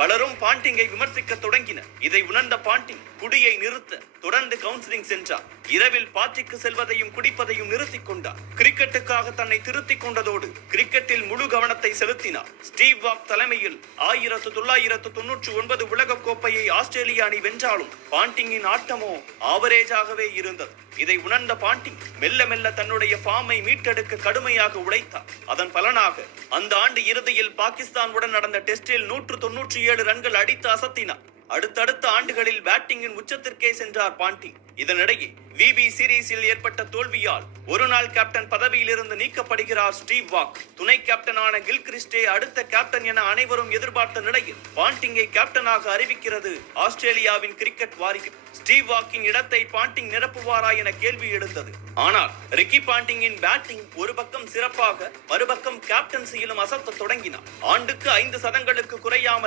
பலரும் பாண்டிங்கை விமர்சிக்க தொடங்கினர். இதை உணர்ந்த பாண்டிங் குடியை நிறுத்த தொடர்ந்து கவுன்சிலிங் சென்றார். இரவில் பாட்டிக்கு செல்வதையும் குடிப்பதையும் நிறுத்திக் கொண்டார். கிரிக்கெட்டுக்காக தன்னை திருத்திக் கொண்டதோடு கிரிக்கெட்டில் முழு கவனத்தை செலுத்தினார். ஸ்டீவ் வாக் தலைமையில் ஆயிரத்து தொள்ளாயிரத்து தொன்னூற்றி ஒன்பது உலகக் கோப்பையை ஆஸ்திரேலிய அணி வென்றாலும் பாண்டிங்கின் ஆட்டமோ ஆவரேஜாகவே இருந்தது. இதை உணர்ந்த பாண்டிங் மெல்ல மெல்ல தன்னுடைய ஃபார்மை மீட்டெடுக்க கடுமையாக உழைத்தார். அதன் பலனாக அந்த ஆண்டு இறுதியில் பாகிஸ்தான் உடன் நடந்த டெஸ்டில் நூற்று தொன்னூற்றி ஏழு ரன்கள் அடித்து அசத்தினார். அடுத்தடுத்த ஆண்டுகளில் பேட்டிங்கின் உச்சத்திற்கே சென்றார் பாண்டிங் இதனிடையே விபி சீரீஸில் ஏற்பட்ட தோல்வியால் ஒருநாள் கேப்டன் பதவியிலிருந்து நீக்கப்படுகிறார் ஸ்டீவ் வாக். துணை கேப்டனான கில் கிறிஸ்டே அடுத்த கேப்டன் என அனைவரும் எதிர்பார்த்த நிலையில் பாண்டிங்கை கேப்டனாக அறிவிக்கிறது ஆஸ்திரேலியாவின் கிரிக்கெட் வாரியம். ஸ்டீவ் வாக்கின் இடத்தை பாண்டிங் நிரப்புவாரா என கேள்வி எழுந்தது. ஆனால் ரிக்கி பாண்டிங்கின் பேட்டிங் ஒரு பக்கம் சிறப்பாக மறுபக்கம் கேப்டன்சியிலும் அசத்த தொடங்கினார். ஆண்டுக்கு ஐந்து சதங்களுக்கு குறையாமல்